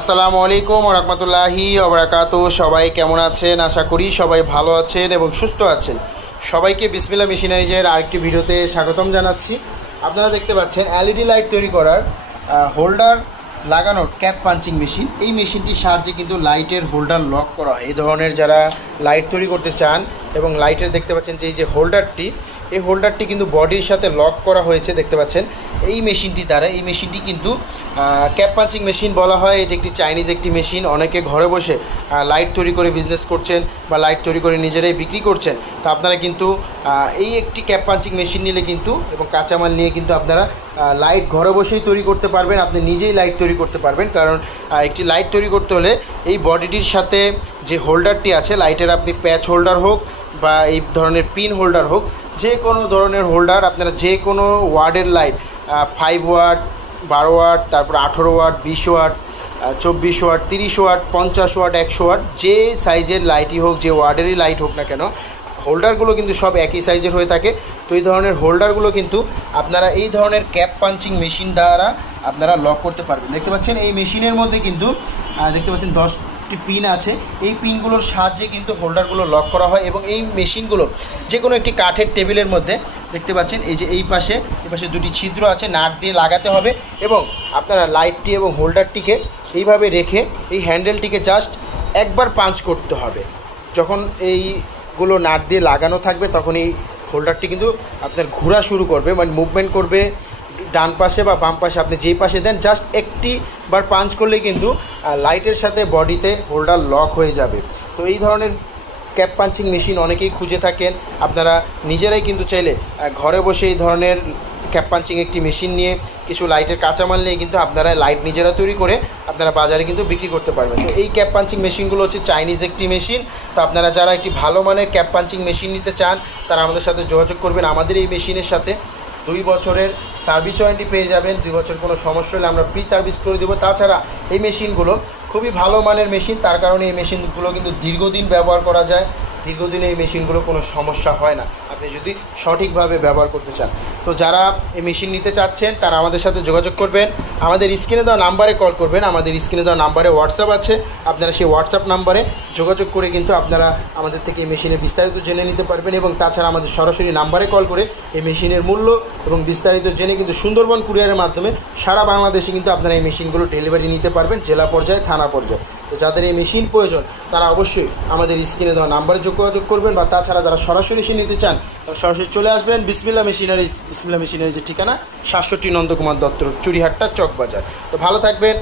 আসসালামু আলাইকুম ওয়া রাহমাতুল্লাহি ওয়া বারাকাতুহু। সবাই কেমন আছেন? আশা করি সবাই ভালো আছেন এবং সুস্থ আছেন। সবাইকে বিসমিল্লাহ মেশিনারিজের আরেকটি ভিডিওতে স্বাগতম জানাচ্ছি। আপনারা দেখতে পাচ্ছেন এলইডি লাইট তৈরি করার হোল্ডার লাগানোর ক্যাপ পাঞ্চিং মেশিন। এই মেশিনটির সাহায্যে কিন্তু লাইটের হোল্ডার লক করা হয়। এই ধরনের যারা লাইট তৈরি করতে চান এবং লাইটের দেখতে পাচ্ছেন যে এই যে হোল্ডারটি, এই হোল্ডারটি কিন্তু বডির সাথে লক করা হয়েছে দেখতে পাচ্ছেন এই মেশিনটি দ্বারা। এই মেশিনটি কিন্তু ক্যাপ পাঞ্চিং মেশিন বলা হয়। এটি একটি চাইনিজ একটি মেশিন। অনেকে ঘরে বসে লাইট তৈরি করে বিজনেস করছেন বা লাইট তৈরি করে নিজেরাই বিক্রি করছেন। তো আপনারা কিন্তু এই একটি ক্যাপ পাঞ্চিং মেশিন নিলে কিন্তু এবং কাঁচামাল নিয়ে কিন্তু আপনারা লাইট ঘরে বসেই তৈরি করতে পারবেন। আপনি নিজেই লাইট তৈরি করতে পারবেন, কারণ একটি লাইট তৈরি করতে হলে এই বডিটির সাথে যে হোল্ডারটি আছে লাইটের, আপনি প্যাচ হোল্ডার হোক বা এই ধরনের পিন হোল্ডার হোক, যে কোনো ধরনের হোল্ডার আপনারা যে কোনো ওয়ার্ডের লাইট 5 ওয়াট, 12 ওয়াট, তারপর 18 watt, 20 watt, 24 watt, 30 watt, 50 watt, 100 watt, যে সাইজের লাইটই হোক, যে ওয়ার্ডেরই লাইট হোক না কেন, হোল্ডারগুলো কিন্তু সব একই সাইজের হয়ে থাকে। তো এই ধরনের হোল্ডারগুলো কিন্তু আপনারা এই ধরনের ক্যাপ পাঞ্চিং মেশিন দ্বারা আপনারা লক করতে পারবেন। দেখতে পাচ্ছেন এই মেশিনের মধ্যে কিন্তু দেখতে পাচ্ছেন 10টি পিন আছে। এই পিনগুলোর সাহায্যে কিন্তু হোল্ডারগুলো লক করা হয় এবং এই মেশিনগুলো যে কোনো একটি কাঠের টেবিলের মধ্যে দেখতে পাচ্ছেন এই যে এই পাশে দুটি ছিদ্র আছে, নাট দিয়ে লাগাতে হবে এবং আপনারা লাইটটি এবং হোল্ডারটিকে এইভাবে রেখে এই হ্যান্ডেলটিকে জাস্ট একবার পাঞ্চ করতে হবে। যখন এইগুলো নাট দিয়ে লাগানো থাকবে তখন এই হোল্ডারটি কিন্তু আপনার ঘোরা শুরু করবে, মানে মুভমেন্ট করবে ডান পাশে বা বাম পাশে, আপনি যেই পাশে দেন জাস্ট একটি বার পাঞ্চ করলেই কিন্তু লাইটের সাথে বডিতে হোল্ডার লক হয়ে যাবে। তো এই ধরনের ক্যাপ পাঞ্চিং মেশিন অনেকেই খুঁজে থাকেন। আপনারা নিজেরাই কিন্তু চাইলে ঘরে বসে এই ধরনের ক্যাপ পাঞ্চিং একটি মেশিন নিয়ে কিছু লাইটের কাঁচামাল নিয়ে কিন্তু আপনারা লাইট নিজেরা তৈরি করে আপনারা বাজারে কিন্তু বিক্রি করতে পারবেন। তো এই ক্যাপ পাঞ্চিং মেশিনগুলো হচ্ছে চাইনিজ একটি মেশিন। তো আপনারা যারা একটি ভালো মানের ক্যাপ পাঞ্চিং মেশিন নিতে চান তারা আমাদের সাথে যোগাযোগ করবেন। আমাদের এই মেশিনের সাথে 2 বছরের সার্ভিস ওয়ারেন্টি পেয়ে যাবেন। 2 বছর কোনো সমস্যা হলে আমরা ফ্রি সার্ভিস করে দেবো। তাছাড়া এই মেশিনগুলো খুবই ভালো মানের মেশিন, তার কারণে এই মেশিনগুলো কিন্তু দীর্ঘদিন ব্যবহার করা যায়। দীর্ঘদিন এই মেশিনগুলো কোনো সমস্যা হয় না আপনি যদি সঠিকভাবে ব্যবহার করতে চান। তো যারা এই মেশিন নিতে চাচ্ছেন তারা আমাদের সাথে যোগাযোগ করবেন। আমাদের স্ক্রিনে দেওয়া নাম্বারে কল করবেন। আমাদের স্ক্রিনে দেওয়া নাম্বারে হোয়াটসঅ্যাপ আছে, আপনারা সেই হোয়াটসঅ্যাপ নাম্বারে যোগাযোগ করে কিন্তু আপনারা আমাদের থেকে এই মেশিনের বিস্তারিত জেনে নিতে পারবেন এবং তাছাড়া আমাদের সরাসরি নাম্বারে কল করে এই মেশিনের মূল্য এবং বিস্তারিত জেনে কিন্তু সুন্দরবন কুরিয়ারের মাধ্যমে সারা বাংলাদেশে কিন্তু আপনারা এই মেশিনগুলো ডেলিভারি নিতে পারবেন, জেলা পর্যায়ে, থানা পর্যায়ে। তো যাদের এই মেশিন প্রয়োজন তারা অবশ্যই আমাদের স্ক্রিনে দেওয়া নাম্বারে যোগাযোগ করবেন, বা তাছাড়া যারা সরাসরি এসে নিতে চান সরাসরি চলে আসবেন বিসমিল্লাহ মেশিনারিজের ঠিকানা 67 নন্দকুমার দত্ত, চুড়িহাট্টা, চকবাজার। তো ভালো থাকবেন।